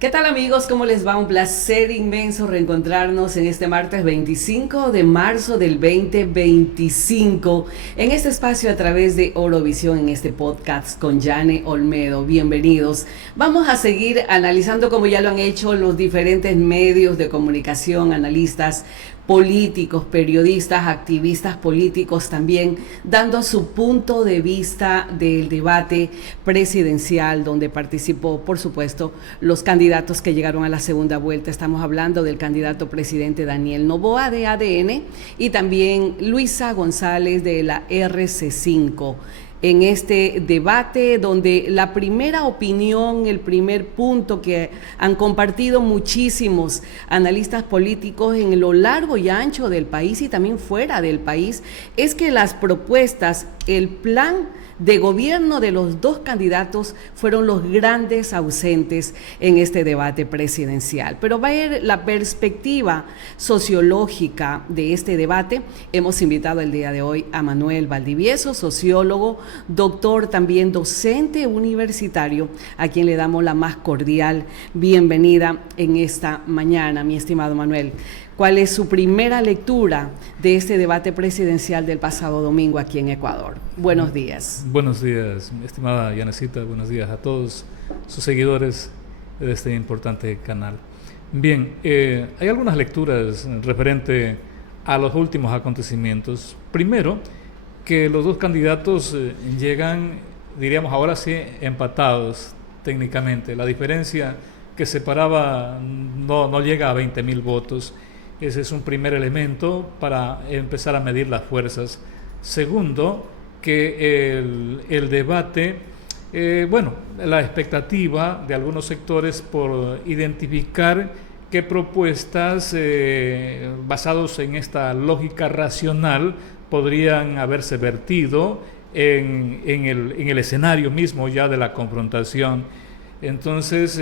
¿Qué tal amigos? ¿Cómo les va? Un placer inmenso reencontrarnos en este martes 25 de marzo del 2025 en este espacio a través de Orovisión, en este podcast con Yane Olmedo. Bienvenidos. Vamos a seguir analizando, como ya lo han hecho los diferentes medios de comunicación, analistas políticos, periodistas, activistas políticos también, dando su punto de vista del debate presidencial donde participó, por supuesto, los candidatos que llegaron a la segunda vuelta. Estamos hablando del candidato presidente Daniel Noboa de ADN y también Luisa González de la RC5. En este debate donde la primera opinión, el primer punto que han compartido muchísimos analistas políticos en lo largo y ancho del país y también fuera del país, es que las propuestas, el plan de gobierno de los dos candidatos fueron los grandes ausentes en este debate presidencial. Pero va a ver la perspectiva sociológica de este debate. Hemos invitado el día de hoy a Manuel Valdivieso, sociólogo, doctor, también docente universitario, a quien le damos la más cordial bienvenida en esta mañana. Mi estimado Manuel, ¿cuál es su primera lectura de este debate presidencial del pasado domingo aquí en Ecuador? Buenos días. Buenos días, mi estimada Yanecita. Buenos días a todos sus seguidores de este importante canal. Bien, hay algunas lecturas referente a los últimos acontecimientos. Primero, que los dos candidatos llegan, diríamos ahora sí, empatados técnicamente. La diferencia que separaba no llega a 20.000 votos. Ese es un primer elemento para empezar a medir las fuerzas. Segundo, que el debate, la expectativa de algunos sectores por identificar qué propuestas basados en esta lógica racional podrían haberse vertido en el escenario mismo ya de la confrontación. Entonces,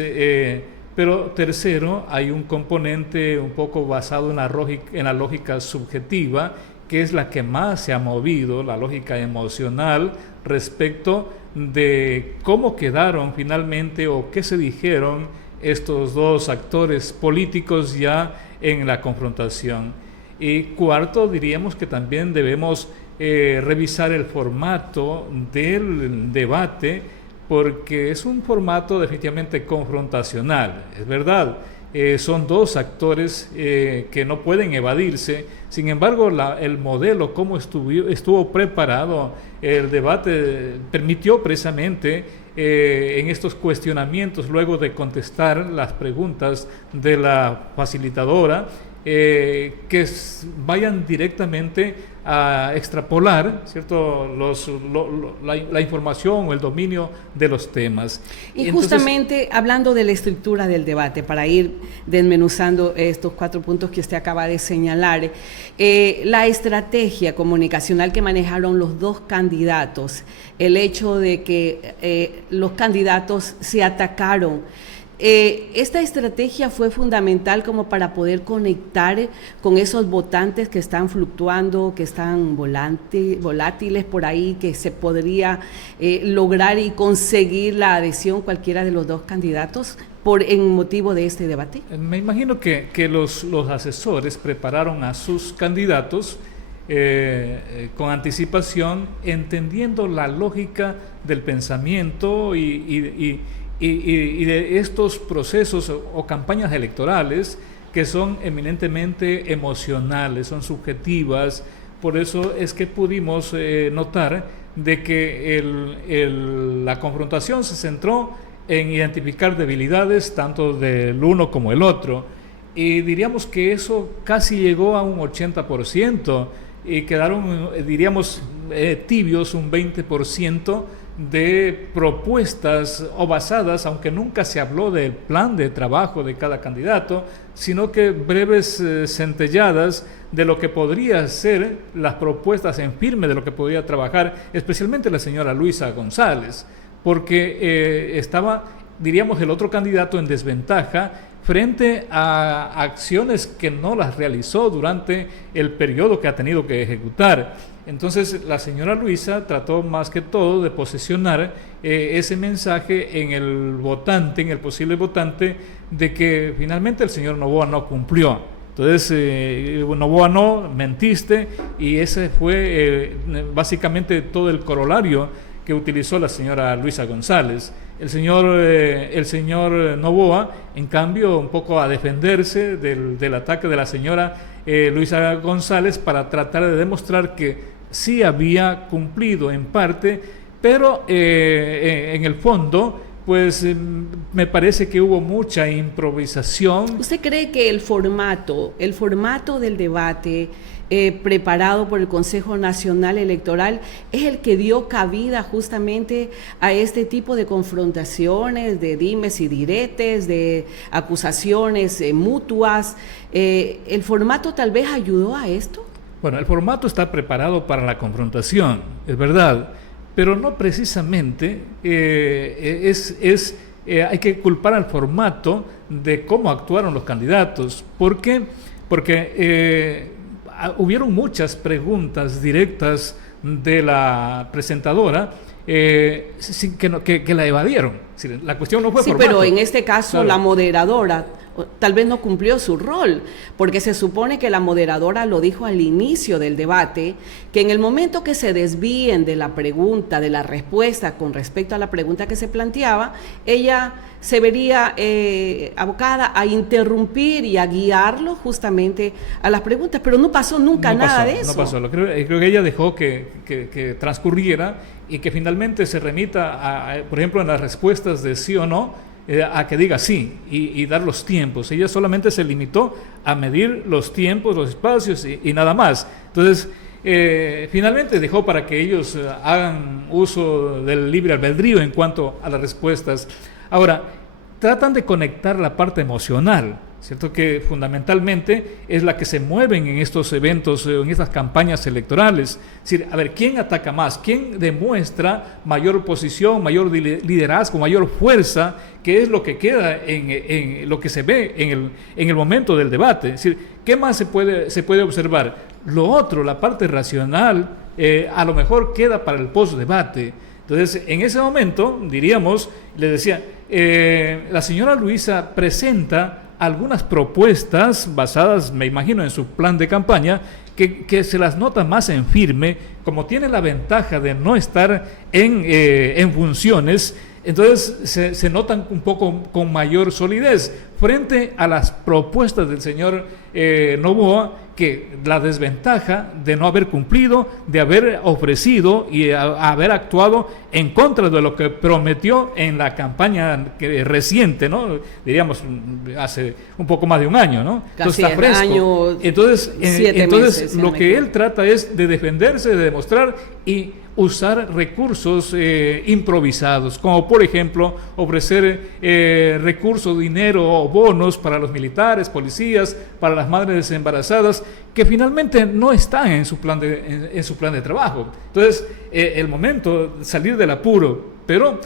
pero tercero, hay un componente un poco basado en la lógica subjetiva, que es la que más se ha movido, la lógica emocional, respecto de cómo quedaron finalmente o qué se dijeron estos dos actores políticos ya en la confrontación. Y cuarto, diríamos que también debemos revisar el formato del debate, porque es un formato definitivamente confrontacional, es verdad. Son dos actores que no pueden evadirse. Sin embargo, el modelo, cómo estuvo preparado el debate, permitió precisamente en estos cuestionamientos, luego de contestar las preguntas de la facilitadora, que vayan directamente a extrapolar, ¿cierto?, la información o el dominio de los temas. Y justamente entonces, hablando de la estructura del debate, para ir desmenuzando estos 4 puntos que usted acaba de señalar, la estrategia comunicacional que manejaron los dos candidatos, el hecho de que los candidatos se atacaron, esta estrategia fue fundamental como para poder conectar con esos votantes que están fluctuando, que están volátiles por ahí, que se podría lograr y conseguir la adhesión cualquiera de los dos candidatos en motivo de este debate. Me imagino que los asesores prepararon a sus candidatos con anticipación, entendiendo la lógica del pensamiento y de estos procesos o campañas electorales que son eminentemente emocionales, son subjetivas. Por eso es que pudimos notar de que la confrontación se centró en identificar debilidades tanto del uno como el otro, y diríamos que eso casi llegó a un 80%, y quedaron, diríamos, tibios un 20% de propuestas o basadas, aunque nunca se habló del plan de trabajo de cada candidato, sino que breves centelladas de lo que podría ser las propuestas en firme de lo que podría trabajar, especialmente la señora Luisa González, porque estaba, diríamos, el otro candidato en desventaja frente a acciones que no las realizó durante el periodo que ha tenido que ejecutar. Entonces la señora Luisa trató más que todo de posicionar ese mensaje en el votante, en el posible votante, de que finalmente el señor Noboa no cumplió. Entonces, Noboa no, mentiste, y ese fue básicamente todo el corolario que utilizó la señora Luisa González. El señor Noboa, en cambio, un poco a defenderse del ataque de la señora Luisa González para tratar de demostrar que sí había cumplido en parte, pero en el fondo, pues me parece que hubo mucha improvisación. ¿Usted cree que el formato del debate preparado por el Consejo Nacional Electoral es el que dio cabida justamente a este tipo de confrontaciones, de dimes y diretes, de acusaciones mutuas? ¿El formato tal vez ayudó a esto? Bueno, el formato está preparado para la confrontación, es verdad, pero no precisamente hay que culpar al formato de cómo actuaron los candidatos. ¿Por qué? Porque hubieron muchas preguntas directas de la presentadora que la evadieron. La cuestión no fue formato. Sí, pero en este caso, claro, la moderadora tal vez no cumplió su rol, porque se supone que la moderadora lo dijo al inicio del debate, que en el momento que se desvíen de la pregunta, de la respuesta con respecto a la pregunta que se planteaba, ella se vería abocada a interrumpir y a guiarlo justamente a las preguntas, pero no pasó nunca nada de eso. No pasó, creo que ella dejó que transcurriera y que finalmente se remita, por ejemplo, en las respuestas de sí o no, a que diga sí y dar los tiempos. Ella solamente se limitó a medir los tiempos, los espacios y nada más. Entonces, finalmente dejó para que ellos hagan uso del libre albedrío en cuanto a las respuestas. Ahora, tratan de conectar la parte emocional, ¿cierto? Que fundamentalmente es la que se mueven en estos eventos, en estas campañas electorales. Es decir, a ver, ¿quién ataca más? ¿Quién demuestra mayor posición, mayor liderazgo, mayor fuerza? Que es lo que queda en lo que se ve en el momento del debate. Es decir, ¿qué más se puede observar? Lo otro, la parte racional, a lo mejor queda para el post-debate. Entonces, en ese momento, diríamos, le decía, la señora Luisa presenta algunas propuestas basadas, me imagino, en su plan de campaña, que se las nota más en firme, como tiene la ventaja de no estar en funciones. Entonces se notan un poco con mayor solidez frente a las propuestas del señor Noboa, que la desventaja de no haber cumplido, de haber ofrecido y haber actuado en contra de lo que prometió en la campaña reciente, ¿no? Diríamos hace un poco más de un año, ¿no? Casi está fresco. Año, entonces meses, lo que él trata es de defenderse, de demostrar y usar recursos improvisados, como por ejemplo ofrecer recursos, dinero o bonos para los militares, policías, para las madres embarazadas, que finalmente no están en su plan de trabajo. Entonces, el momento de salir del apuro, pero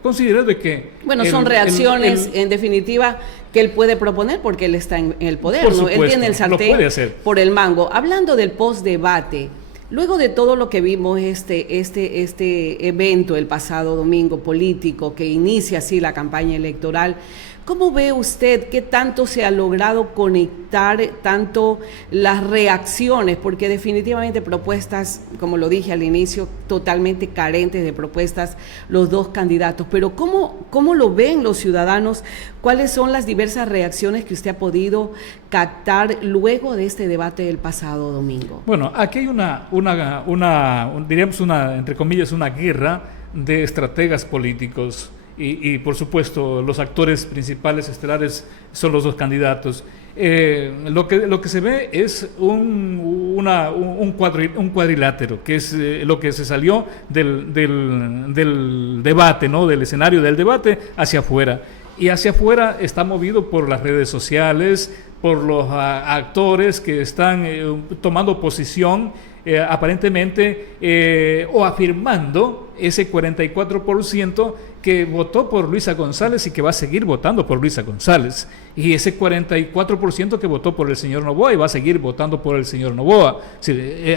considero de que... Bueno, son reacciones, en definitiva, que él puede proponer porque él está en el poder, por ¿no? Supuesto, él tiene el sartén por el mango. Hablando del post-debate, luego de todo lo que vimos este evento el pasado domingo político que inicia así la campaña electoral, ¿cómo ve usted qué tanto se ha logrado conectar tanto las reacciones? Porque definitivamente propuestas, como lo dije al inicio, totalmente carentes de propuestas los dos candidatos. Pero ¿cómo lo ven los ciudadanos? ¿Cuáles son las diversas reacciones que usted ha podido captar luego de este debate del pasado domingo? Bueno, aquí hay diríamos entre comillas, una guerra de estrategas políticos. Y por supuesto los actores principales estelares son los dos candidatos. Lo que se ve es un cuadrilátero, que es lo que se salió del debate, ¿no? Del escenario del debate hacia afuera. Y hacia afuera está movido por las redes sociales, por los actores que están tomando posición aparentemente o afirmando ese 44% que votó por Luisa González y que va a seguir votando por Luisa González, y ese 44% que votó por el señor Noboa y va a seguir votando por el señor Noboa.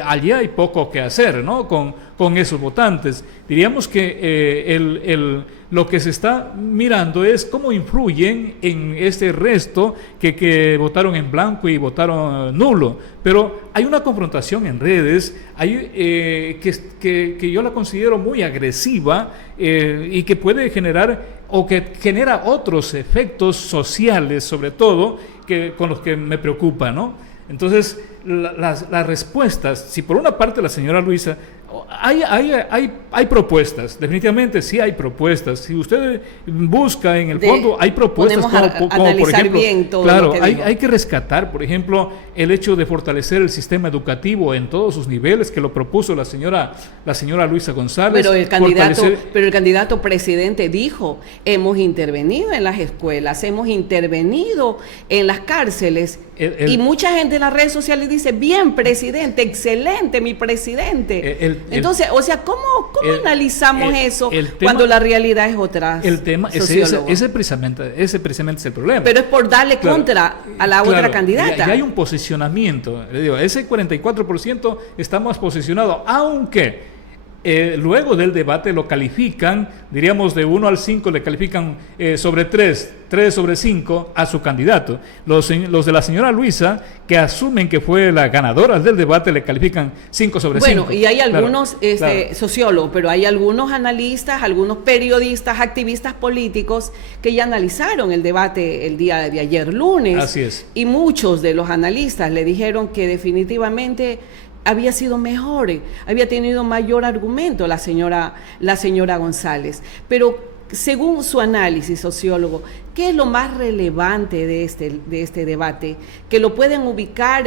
Allí hay poco que hacer, ¿no?, con esos votantes. Diríamos que lo que se está mirando es cómo influyen en este resto que votaron en blanco y votaron nulo. Pero hay una confrontación en redes que yo la considero muy agresiva y que puede generar o que genera otros efectos sociales, sobre todo, con los que me preocupa, ¿no? Entonces, las respuestas, si por una parte la señora Luisa, hay propuestas, definitivamente sí hay propuestas. Si usted busca en el fondo, hay propuestas como por ejemplo, bien todo claro, lo que hay que rescatar, por ejemplo, el hecho de fortalecer el sistema educativo en todos sus niveles, que lo propuso la señora Luisa González. Pero el candidato presidente dijo: hemos intervenido en las escuelas, hemos intervenido en las cárceles, y mucha gente en las redes sociales dice: bien, presidente, excelente, mi presidente. Entonces, o sea, ¿cómo analizamos eso cuando la realidad es otra? El tema, ese precisamente es el problema. Pero es por darle contra a la otra candidata. Y hay un posicionamiento. Le digo, ese 44% está más posicionado, aunque luego del debate lo califican, diríamos de 1 al 5, le califican sobre 3 sobre 5 a su candidato. Los de la señora Luisa, que asumen que fue la ganadora del debate, le califican 5 sobre 5. Bueno, y hay algunos sociólogos, pero hay algunos analistas, algunos periodistas, activistas políticos que ya analizaron el debate el día de ayer lunes. Así es. Y muchos de los analistas le dijeron que definitivamente había sido mejor, había tenido mayor argumento la señora González. Pero según su análisis, sociólogo, ¿qué es lo más relevante de este debate? ¿Que lo pueden ubicar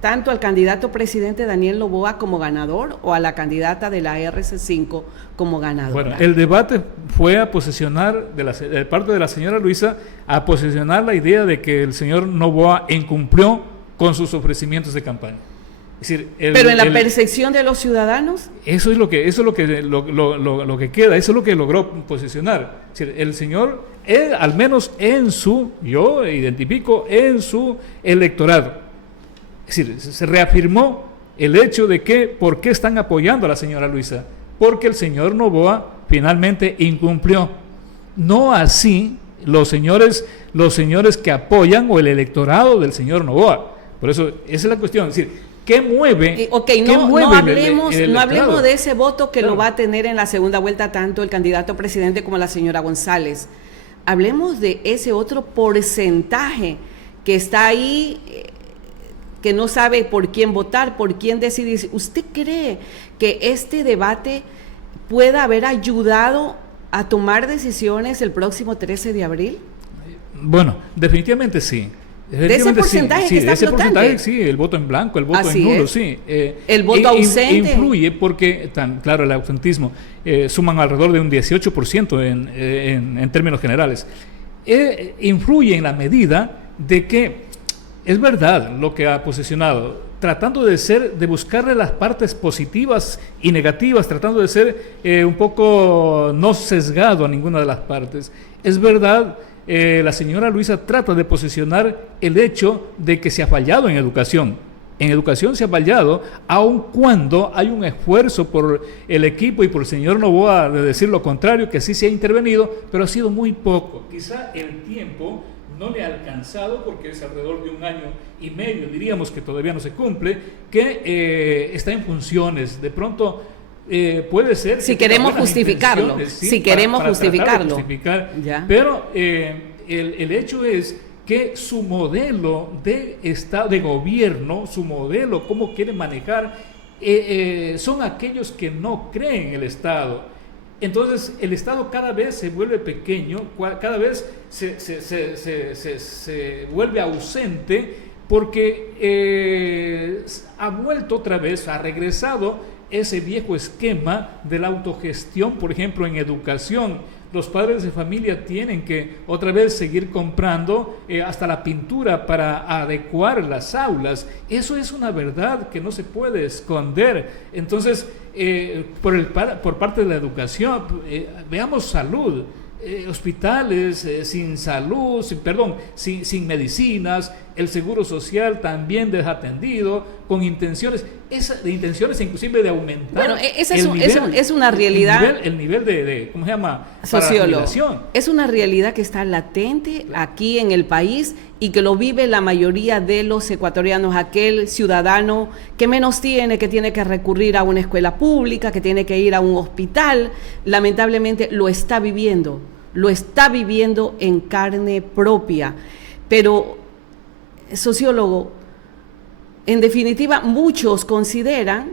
tanto al candidato presidente Daniel Noboa como ganador o a la candidata de la RC5 como ganadora? Bueno, el debate fue a posicionar, de parte de la señora Luisa, a posicionar la idea de que el señor Noboa incumplió con sus ofrecimientos de campaña. Es decir, pero en la percepción de los ciudadanos, eso es lo que queda, eso es lo que logró posicionar. Es decir, el señor, al menos yo identifico en su electorado, es decir, se reafirmó el hecho de que ¿por qué están apoyando a la señora Luisa? Porque el señor Noboa finalmente incumplió. No así los señores que apoyan o el electorado del señor Noboa. Por eso esa es la cuestión, es decir, ¿qué mueve? No hablemos de ese voto que lo va a tener en la segunda vuelta tanto el candidato presidente como la señora González. Hablemos de ese otro porcentaje que está ahí, que no sabe por quién votar, por quién decidir. ¿Usted cree que este debate pueda haber ayudado a tomar decisiones el próximo 13 de abril? Bueno, definitivamente sí. De ese porcentaje que está flotante. Porcentaje, sí, el voto en blanco, el voto en nulo, sí. El voto ausente. Influye porque, claro, el ausentismo suman alrededor de un 18% en términos generales. Influye en la medida de que es verdad lo que ha posicionado, tratando de buscarle las partes positivas y negativas, tratando de ser un poco no sesgado a ninguna de las partes. Es verdad. La señora Luisa trata de posicionar el hecho de que se ha fallado en educación. En educación se ha fallado, aun cuando hay un esfuerzo por el equipo y por el señor Noboa de decir lo contrario, que sí se ha intervenido, pero ha sido muy poco. Quizá el tiempo no le ha alcanzado, porque es alrededor de 1 año y medio, diríamos que todavía no se cumple, que está en funciones. De pronto puede ser si queremos justificarlo, pero el hecho es que su modelo de gobierno, su modelo, cómo quiere manejar, son aquellos que no creen en el Estado. Entonces el Estado cada vez se vuelve pequeño, cada vez se vuelve ausente, porque ha vuelto otra vez, ha regresado ese viejo esquema de la autogestión. Por ejemplo, en educación, los padres de familia tienen que otra vez seguir comprando hasta la pintura para adecuar las aulas. Eso es una verdad que no se puede esconder. Entonces, por parte de la educación, veamos salud. hospitales sin salud, sin medicinas, el seguro social también desatendido, con intenciones inclusive de aumentar. Bueno, esa es una realidad. El nivel de ¿cómo se llama? Sociólogo. Es una realidad que está latente aquí en el país y que lo vive la mayoría de los ecuatorianos. Aquel ciudadano que menos tiene, que tiene que recurrir a una escuela pública, que tiene que ir a un hospital, lamentablemente lo está viviendo en carne propia. Pero, sociólogo, en definitiva, muchos consideran,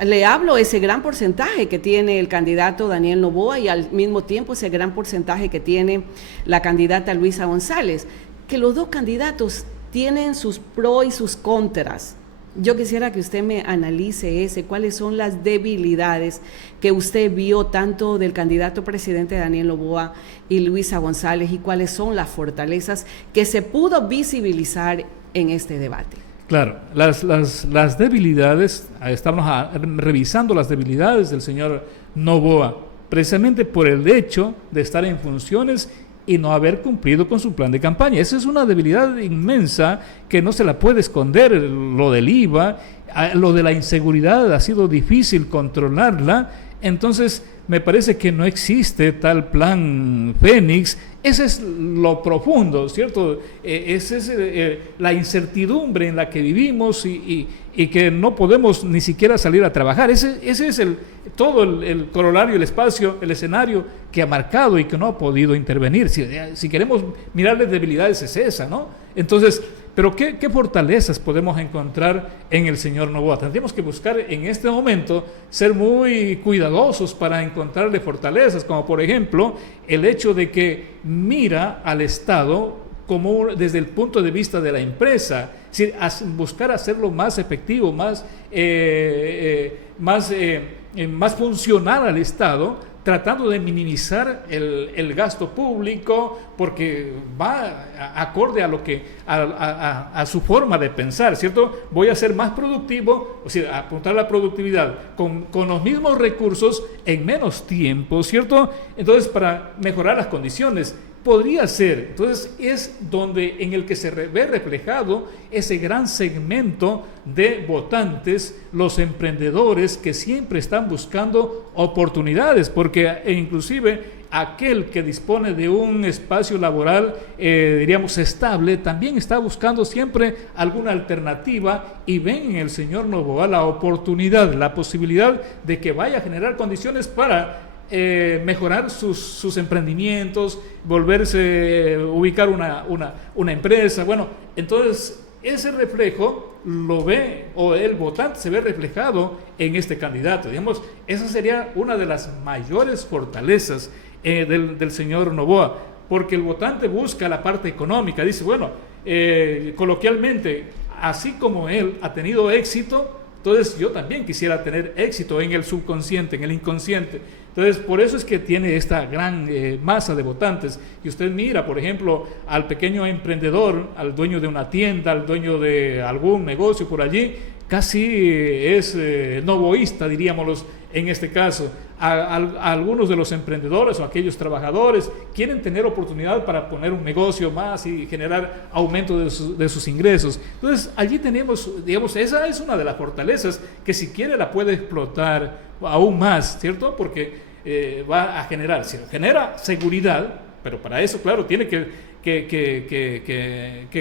le hablo ese gran porcentaje que tiene el candidato Daniel Noboa y al mismo tiempo ese gran porcentaje que tiene la candidata Luisa González, que los dos candidatos tienen sus pros y sus contras. Yo quisiera que usted me analice cuáles son las debilidades que usted vio tanto del candidato presidente Daniel Noboa y Luisa González y cuáles son las fortalezas que se pudo visibilizar en este debate. Claro, las debilidades, estamos revisando las debilidades del señor Noboa, precisamente por el hecho de estar en funciones y no haber cumplido con su plan de campaña. Esa es una debilidad inmensa que no se la puede esconder. Lo del IVA, lo de la inseguridad, ha sido difícil controlarla. Entonces, me parece que no existe tal plan Fénix. Ese es lo profundo, ¿cierto? Esa es la incertidumbre en la que vivimos y que no podemos ni siquiera salir a trabajar. Ese es todo el corolario, el espacio, el escenario que ha marcado y que no ha podido intervenir. Si queremos mirarle debilidades, es esa, ¿no? Entonces, pero ¿qué fortalezas podemos encontrar en el señor Noboa? Tendríamos que buscar en este momento ser muy cuidadosos para encontrarle fortalezas, como por ejemplo el hecho de que mira al Estado como desde el punto de vista de la empresa, es decir, buscar hacerlo más efectivo, más funcional al Estado, tratando de minimizar el gasto público, porque va acorde a su forma de pensar, ¿cierto? Voy a ser más productivo, o sea, apuntar la productividad con los mismos recursos en menos tiempo, ¿cierto? Entonces, para mejorar las condiciones. Podría ser, entonces es donde en el que se ve reflejado ese gran segmento de votantes, los emprendedores que siempre están buscando oportunidades, porque inclusive aquel que dispone de un espacio laboral, diríamos, estable, también está buscando siempre alguna alternativa y ven en el señor Noboa la oportunidad, la posibilidad de que vaya a generar condiciones para mejorar sus emprendimientos, ubicar una empresa. Bueno, entonces ese reflejo lo ve, o el votante se ve reflejado en este candidato. Digamos, esa sería una de las mayores fortalezas del señor Noboa, porque el votante busca la parte económica. Dice, bueno, coloquialmente, así como él ha tenido éxito, entonces yo también quisiera tener éxito en el subconsciente, en el inconsciente. Entonces, por eso es que tiene esta gran masa de votantes. Y usted mira, por ejemplo, al pequeño emprendedor, al dueño de una tienda, al dueño de algún negocio por allí, casi es noboísta, diríamos en este caso. A algunos de los emprendedores o aquellos trabajadores quieren tener oportunidad para poner un negocio más y generar aumento de sus ingresos. Entonces, allí tenemos, digamos, esa es una de las fortalezas que si quiere la puede explotar aún más, ¿cierto? Porque va a generar seguridad, pero para eso, claro, tiene que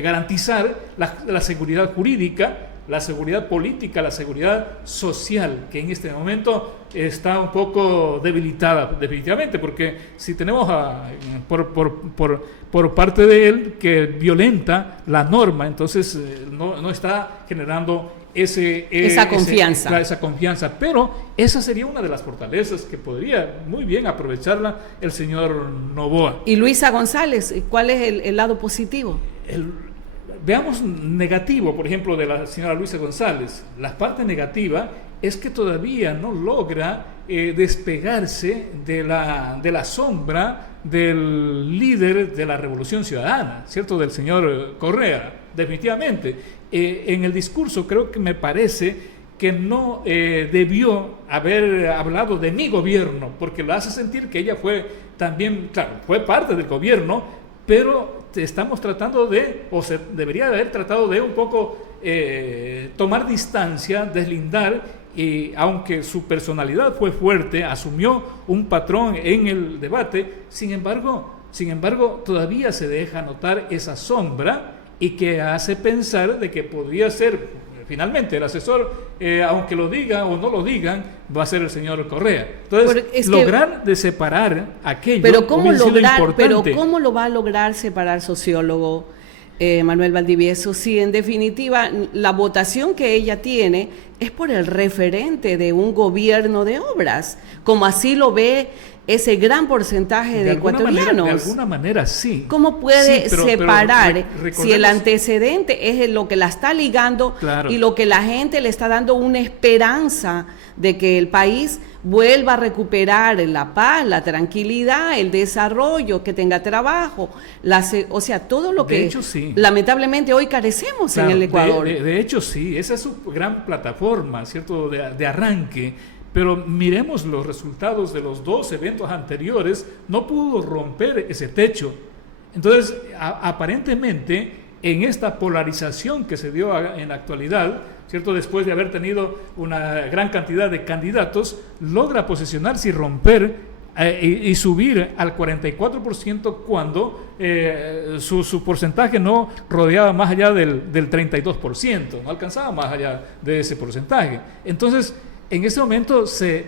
garantizar la seguridad jurídica, la seguridad política, la seguridad social, que en este momento está un poco debilitada definitivamente, porque si tenemos por parte de él que violenta la norma, entonces no está generando esa confianza, pero esa sería una de las fortalezas que podría muy bien aprovecharla el señor Noboa. Y Luisa González, ¿cuál es el lado positivo? Veamos negativo, por ejemplo, de la señora Luisa González. La parte negativa es que todavía no logra despegarse de la sombra del líder de la Revolución Ciudadana, ¿cierto? Del señor Correa, definitivamente. En el discurso creo que me parece que no debió haber hablado de mi gobierno, porque lo hace sentir que ella fue también, claro, fue parte del gobierno, pero estamos tratando de, o se debería haber tratado de un poco tomar distancia, deslindar, y aunque su personalidad fue fuerte, asumió un patrón en el debate, sin embargo, todavía se deja notar esa sombra y que hace pensar de que podría ser, finalmente, el asesor, aunque lo diga o no lo digan, va a ser el señor Correa. Entonces, lograr de separar aquello, pero ¿cómo lo va a lograr separar, sociólogo Manuel Valdivieso, si en definitiva la votación que ella tiene es por el referente de un gobierno de obras, como así lo ve ese gran porcentaje de ecuatorianos? De alguna manera sí. ¿Cómo puede separar si el recordemos, antecedente es lo que la está ligando, claro, y lo que la gente le está dando una esperanza de que el país vuelva a recuperar la paz, la tranquilidad, el desarrollo, que tenga trabajo, o sea, todo lo que hecho, sí, lamentablemente hoy carecemos, claro, en el Ecuador? De hecho, sí, esa es su gran plataforma, ¿cierto?, de arranque. Pero miremos los resultados de los 2 eventos anteriores, no pudo romper ese techo. Entonces, aparentemente, en esta polarización que se dio en la actualidad, ¿cierto?, después de haber tenido una gran cantidad de candidatos, logra posicionarse y romper y subir al 44% cuando su porcentaje no rodeaba más allá del 32%, no alcanzaba más allá de ese porcentaje. Entonces, en este momento se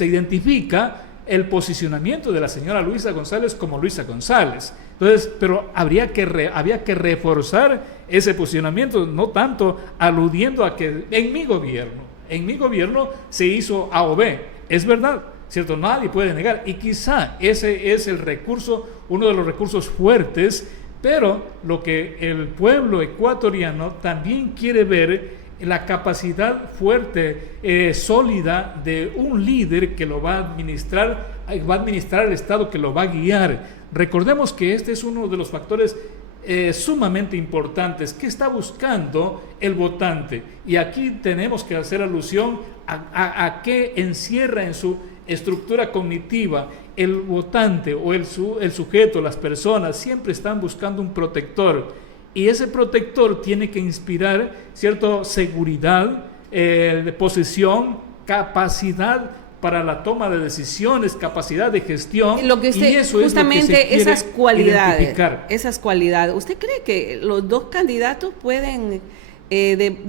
identifica el posicionamiento de la señora Luisa González como Luisa González. Entonces, pero había que reforzar ese posicionamiento, no tanto aludiendo a que en mi gobierno se hizo A o B. Es verdad, ¿cierto? Nadie puede negar. Y quizá ese es el recurso, uno de los recursos fuertes, pero lo que el pueblo ecuatoriano también quiere ver, la capacidad fuerte, sólida de un líder que lo va a administrar el Estado, que lo va a guiar. Recordemos que este es uno de los factores sumamente importantes que está buscando el votante. Y aquí tenemos que hacer alusión a qué encierra en su estructura cognitiva el votante o el sujeto, las personas siempre están buscando un protector. Y ese protector tiene que inspirar cierta seguridad, de posesión, capacidad para la toma de decisiones, capacidad de gestión. Lo que usted, y eso justamente, es lo que se esas cualidades, esas cualidades. ¿Usted cree que los 2 candidatos pueden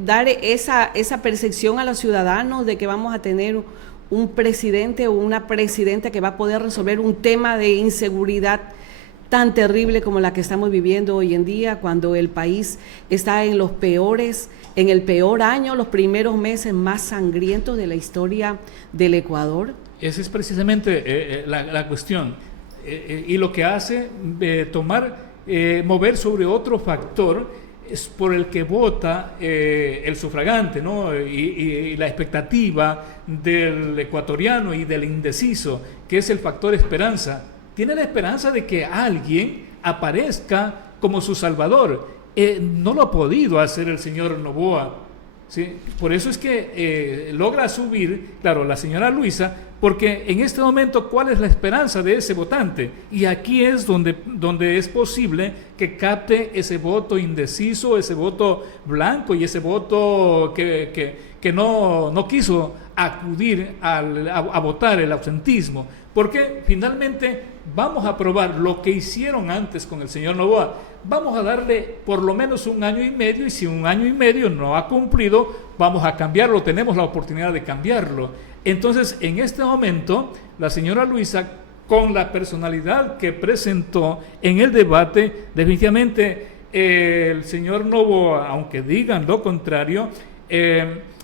dar esa percepción a los ciudadanos de que vamos a tener un presidente o una presidenta que va a poder resolver un tema de inseguridad tan terrible como la que estamos viviendo hoy en día, cuando el país está en el peor año, los primeros meses más sangrientos de la historia del Ecuador? Esa es precisamente la cuestión. Y lo que hace mover sobre otro factor es por el que vota el sufragante, ¿no? Y la expectativa del ecuatoriano y del indeciso, que es el factor esperanza. Tiene la esperanza de que alguien aparezca como su salvador. No lo ha podido hacer el señor Noboa, ¿sí? Por eso es que logra subir, claro, la señora Luisa, porque en este momento, ¿cuál es la esperanza de ese votante? Y aquí es donde es posible que capte ese voto indeciso, ese voto blanco y ese voto que no quiso acudir a votar, el ausentismo. Porque finalmente vamos a probar lo que hicieron antes con el señor Noboa. Vamos a darle por lo menos 1 año y medio, y si 1 año y medio no ha cumplido, vamos a cambiarlo, tenemos la oportunidad de cambiarlo. Entonces, en este momento, la señora Luisa, con la personalidad que presentó en el debate, definitivamente el señor Noboa, aunque digan lo contrario,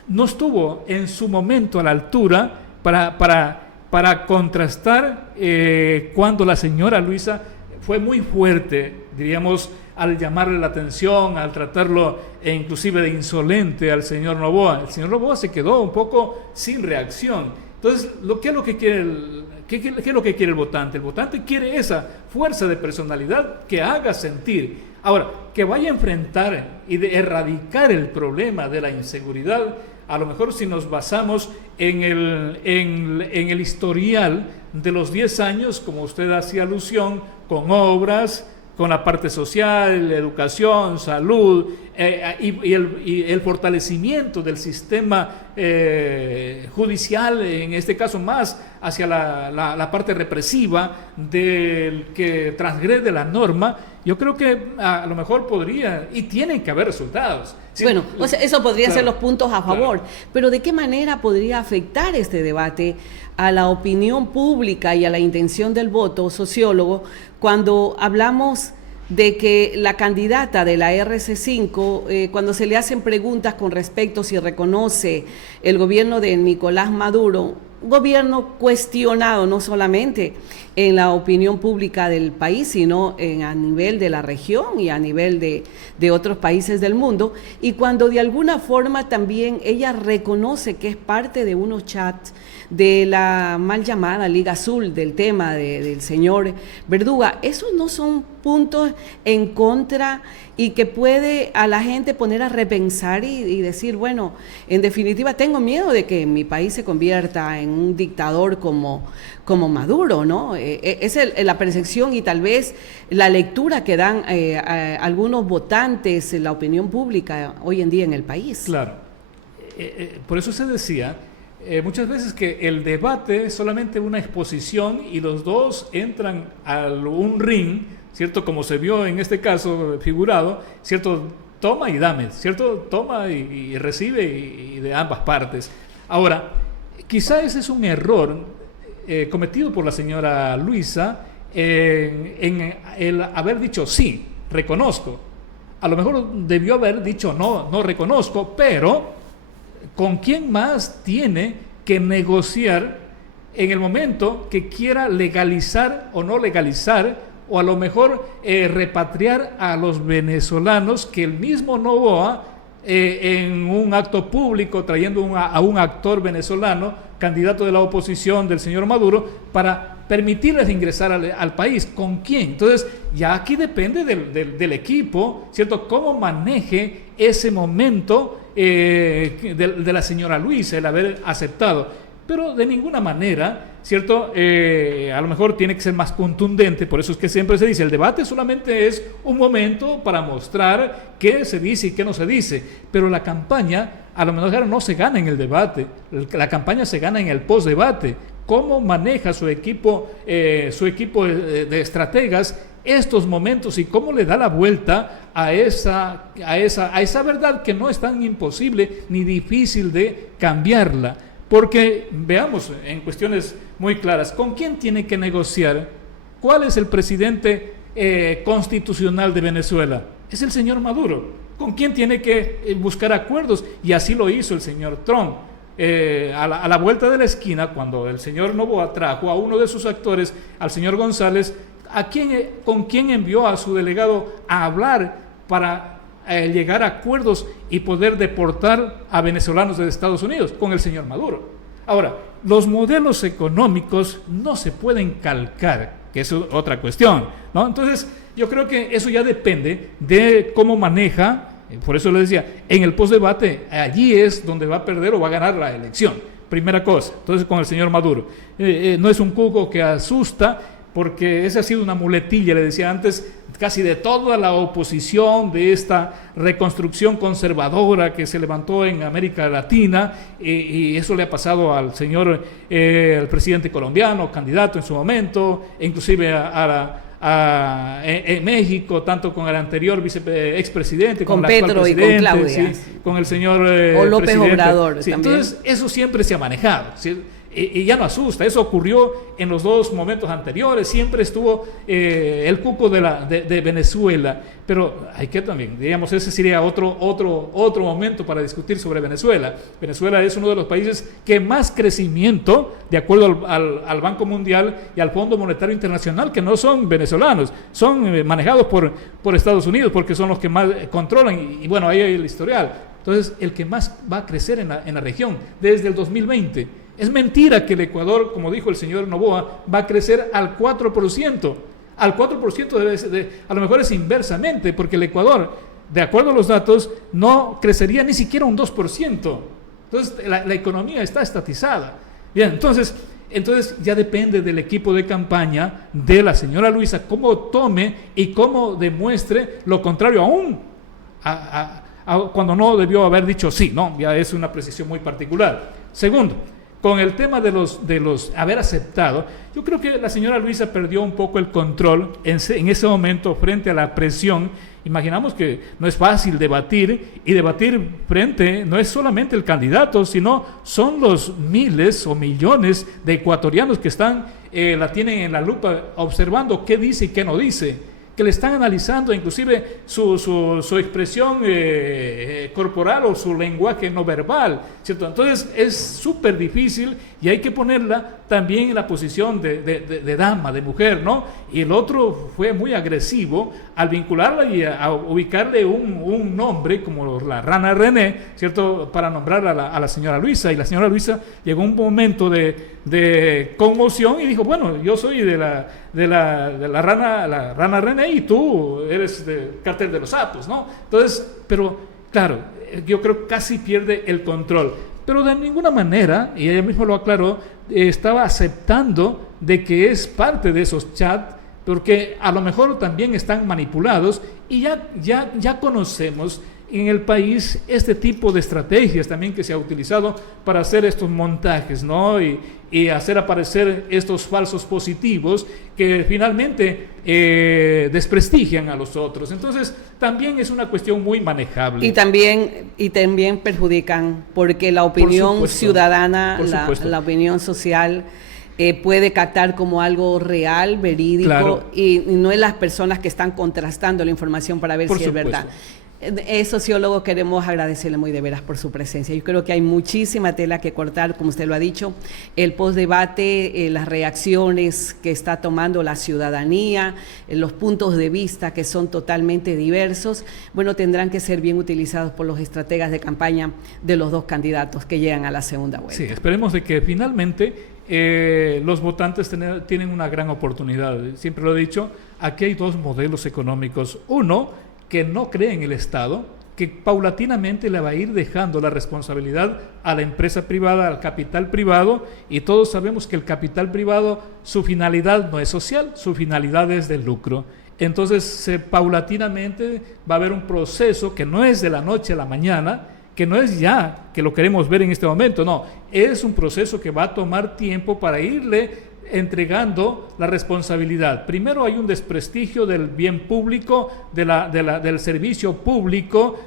no estuvo en su momento a la altura para contrastar cuando la señora Luisa fue muy fuerte, diríamos, al llamarle la atención, al tratarlo inclusive de insolente al señor Noboa. El señor Noboa se quedó un poco sin reacción. Entonces, ¿qué es lo que quiere qué es lo que quiere el votante? El votante quiere esa fuerza de personalidad que haga sentir. Ahora, que vaya a enfrentar y de erradicar el problema de la inseguridad, a lo mejor si nos basamos en el historial de los 10 años, como usted hacía alusión, con obras, con la parte social, educación, salud, y el fortalecimiento del sistema judicial, en este caso más hacia la parte represiva del que transgrede la norma, yo creo que a lo mejor podría y tienen que haber resultados. Bueno, o sea, eso podría ser los puntos a favor, pero ¿de qué manera podría afectar este debate a la opinión pública y a la intención del voto, sociólogo, cuando hablamos de que la candidata de la RC5, cuando se le hacen preguntas con respecto si reconoce el gobierno de Nicolás Maduro, un gobierno cuestionado no solamente en la opinión pública del país, sino a nivel de la región y a nivel de otros países del mundo, y cuando de alguna forma también ella reconoce que es parte de unos chats de la mal llamada Liga Azul, del tema del señor Verduga, esos no son puntos en contra y que puede a la gente poner a repensar y decir, bueno, en definitiva tengo miedo de que mi país se convierta en un dictador como Maduro, ¿no? Es la percepción y tal vez la lectura que dan algunos votantes, la opinión pública hoy en día en el país. Claro, por eso se decía muchas veces que el debate es solamente una exposición y los dos entran a un ring, ¿cierto? Como se vio en este caso figurado, ¿cierto? Toma y dame, ¿cierto? Toma y recibe y de ambas partes. Ahora, quizá ese es un error cometido por la señora Luisa en el haber dicho sí, reconozco. A lo mejor debió haber dicho no reconozco, pero ¿con quién más tiene que negociar en el momento que quiera legalizar o no legalizar, o a lo mejor repatriar a los venezolanos que el mismo Noboa en un acto público trayendo a un actor venezolano, candidato de la oposición del señor Maduro, para permitirles ingresar al país? ¿Con quién? Entonces, ya aquí depende del equipo, ¿cierto? Cómo maneje ese momento de la señora Luisa, el haber aceptado. Pero de ninguna manera, ¿cierto? A lo mejor tiene que ser más contundente, por eso es que siempre se dice, el debate solamente es un momento para mostrar qué se dice y qué no se dice, pero la campaña a lo mejor no se gana en el debate, la campaña se gana en el post-debate. ¿Cómo maneja su equipo de estrategas estos momentos y cómo le da la vuelta a esa verdad que no es tan imposible ni difícil de cambiarla? Porque veamos en cuestiones muy claras, ¿con quién tiene que negociar? ¿Cuál es el presidente constitucional de Venezuela? Es el señor Maduro. ¿Con quién tiene que buscar acuerdos? Y así lo hizo el señor Trump. A la vuelta de la esquina, cuando el señor Noboa trajo a uno de sus actores, al señor González, ¿con quién envió a su delegado a hablar para llegar a acuerdos y poder deportar a venezolanos de Estados Unidos? Con el señor Maduro. Ahora, los modelos económicos no se pueden calcar, que es otra cuestión, ¿no? Entonces, yo creo que eso ya depende de cómo maneja. Por eso le decía, en el postdebate, allí es donde va a perder o va a ganar la elección. Primera cosa, entonces con el señor Maduro. No es un cuco que asusta, porque esa ha sido una muletilla, le decía antes, casi de toda la oposición de esta reconstrucción conservadora que se levantó en América Latina, y eso le ha pasado al señor, el presidente colombiano, candidato en su momento, e inclusive en México, tanto con el anterior expresidente, con el actual presidente, y con Claudia, sí, con el señor o López Obrador, sí, entonces eso siempre se ha manejado, ¿sí? Y ya no asusta. Eso ocurrió en los dos momentos anteriores, siempre estuvo el cuco de Venezuela, pero hay que también, digamos, ese sería otro momento para discutir sobre Venezuela. Venezuela es uno de los países que más crecimiento, de acuerdo al Banco Mundial y al Fondo Monetario Internacional, que no son venezolanos, son manejados por Estados Unidos, porque son los que más controlan, y bueno, ahí hay el historial. Entonces, el que más va a crecer en la región desde el 2020 Es mentira que el Ecuador, como dijo el señor Noboa, va a crecer al 4%. Al 4% a lo mejor es inversamente, porque el Ecuador, de acuerdo a los datos, no crecería ni siquiera un 2%. Entonces, la economía está estatizada. Bien, entonces ya depende del equipo de campaña de la señora Luisa cómo tome y cómo demuestre lo contrario aún cuando no debió haber dicho sí, ¿no? Ya es una precisión muy particular. Segundo, con el tema de los haber aceptado, yo creo que la señora Luisa perdió un poco el control en ese momento frente a la presión. Imaginamos que no es fácil debatir, y debatir frente no es solamente el candidato, sino son los miles o millones de ecuatorianos que la tienen en la lupa observando qué dice y qué no dice, que le están analizando inclusive su expresión corporal o su lenguaje no verbal, ¿cierto? Entonces es súper difícil y hay que ponerla también en la posición de dama, de mujer, ¿no? Y el otro fue muy agresivo al vincularla y a ubicarle un nombre como la Rana René, ¿cierto? Para nombrar a la señora Luisa, y la señora Luisa llegó a un momento de conmoción y dijo, bueno, yo soy de la Rana René y tú eres del Cártel de los Sapos, ¿no? Entonces, pero claro, yo creo que casi pierde el control, pero de ninguna manera, y ella misma lo aclaró, estaba aceptando de que es parte de esos chats, porque a lo mejor también están manipulados, y ya conocemos en el país este tipo de estrategias también que se ha utilizado para hacer estos montajes, ¿no? Y hacer aparecer estos falsos positivos que finalmente desprestigian a los otros. Entonces, también es una cuestión muy manejable. Y también perjudican, porque la opinión ciudadana, la opinión social puede captar como algo real, verídico, claro, y no es las personas que están contrastando la información para ver si es verdad. Sociólogo, queremos agradecerle muy de veras por su presencia. Yo creo que hay muchísima tela que cortar, como usted lo ha dicho, el postdebate, las reacciones que está tomando la ciudadanía, los puntos de vista que son totalmente diversos, bueno, tendrán que ser bien utilizados por los estrategas de campaña de los dos candidatos que llegan a la segunda vuelta. Sí, esperemos de que finalmente los votantes tienen una gran oportunidad. Siempre lo he dicho, aquí hay dos modelos económicos. Uno, que no cree en el Estado, que paulatinamente le va a ir dejando la responsabilidad a la empresa privada, al capital privado, y todos sabemos que el capital privado, su finalidad no es social, su finalidad es de lucro. Entonces, paulatinamente va a haber un proceso que no es de la noche a la mañana, que no es ya que lo queremos ver en este momento, no, es un proceso que va a tomar tiempo para irle entregando la responsabilidad. Primero hay un desprestigio del bien público, del servicio público,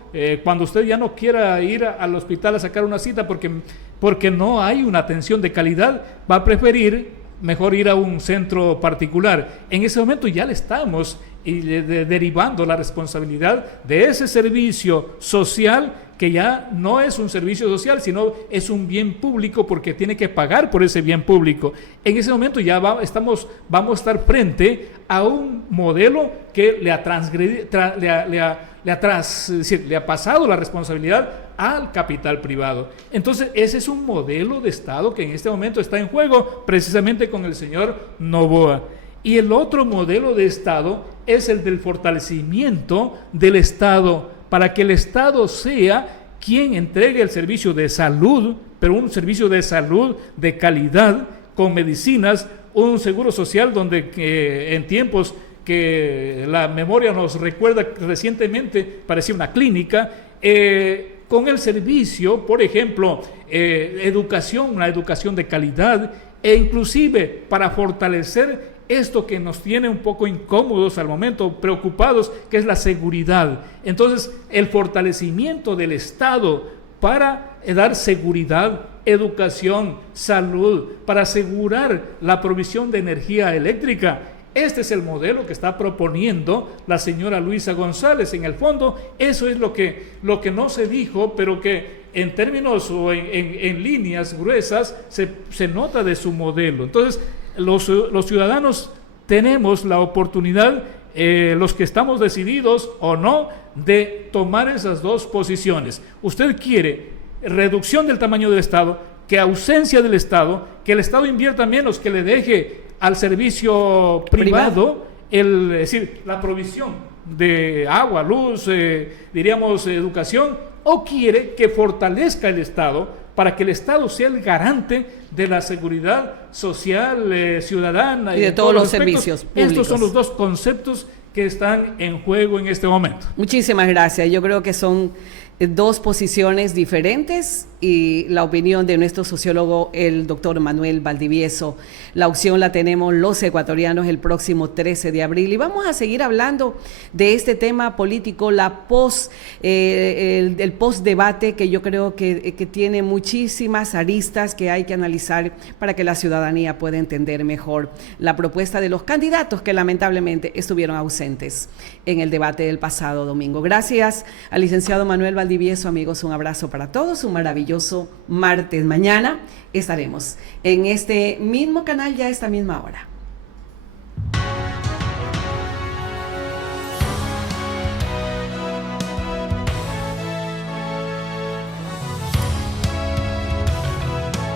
cuando usted ya no quiera ir al hospital a sacar una cita porque no hay una atención de calidad, va a preferir mejor ir a un centro particular. En ese momento ya le estamos derivando la responsabilidad de ese servicio social, que ya no es un servicio social, sino es un bien público, porque tiene que pagar por ese bien público. En ese momento ya vamos a estar frente a un modelo que le ha pasado la responsabilidad al capital privado. Entonces, ese es un modelo de Estado que en este momento está en juego, precisamente con el señor Noboa. Y el otro modelo de Estado es el del fortalecimiento del Estado, para que el Estado sea quien entregue el servicio de salud, pero un servicio de salud de calidad, con medicinas, un seguro social donde en tiempos que la memoria nos recuerda, recientemente parecía una clínica, con el servicio, por ejemplo, una educación de calidad, e inclusive para fortalecer esto que nos tiene un poco incómodos al momento, preocupados, que es la seguridad. Entonces, el fortalecimiento del Estado para dar seguridad, educación, salud, para asegurar la provisión de energía eléctrica. Este es el modelo que está proponiendo la señora Luisa González. En el fondo, eso es lo que no se dijo, pero que en términos o en líneas gruesas se nota de su modelo. Entonces, los ciudadanos tenemos la oportunidad, los que estamos decididos o no, de tomar esas dos posiciones. Usted quiere reducción del tamaño del Estado, que ausencia del Estado, que el Estado invierta menos, que le deje al servicio privado, es decir, la provisión de agua, luz, diríamos educación, o quiere que fortalezca el Estado para que el Estado sea el garante de la seguridad social ciudadana y de todos los servicios públicos. Estos son los dos conceptos que están en juego en este momento. Muchísimas gracias. Yo creo que son dos posiciones diferentes y la opinión de nuestro sociólogo, el doctor Manuel Valdivieso. La opción la tenemos los ecuatorianos el próximo 13 de abril y vamos a seguir hablando de este tema político, el post-debate, que yo creo que tiene muchísimas aristas que hay que analizar para que la ciudadanía pueda entender mejor la propuesta de los candidatos que lamentablemente estuvieron ausentes en el debate del pasado domingo. Gracias al licenciado Manuel Valdivieso. Amigos, un abrazo para todos, un maravilloso martes. Mañana estaremos en este mismo canal, ya a esta misma hora.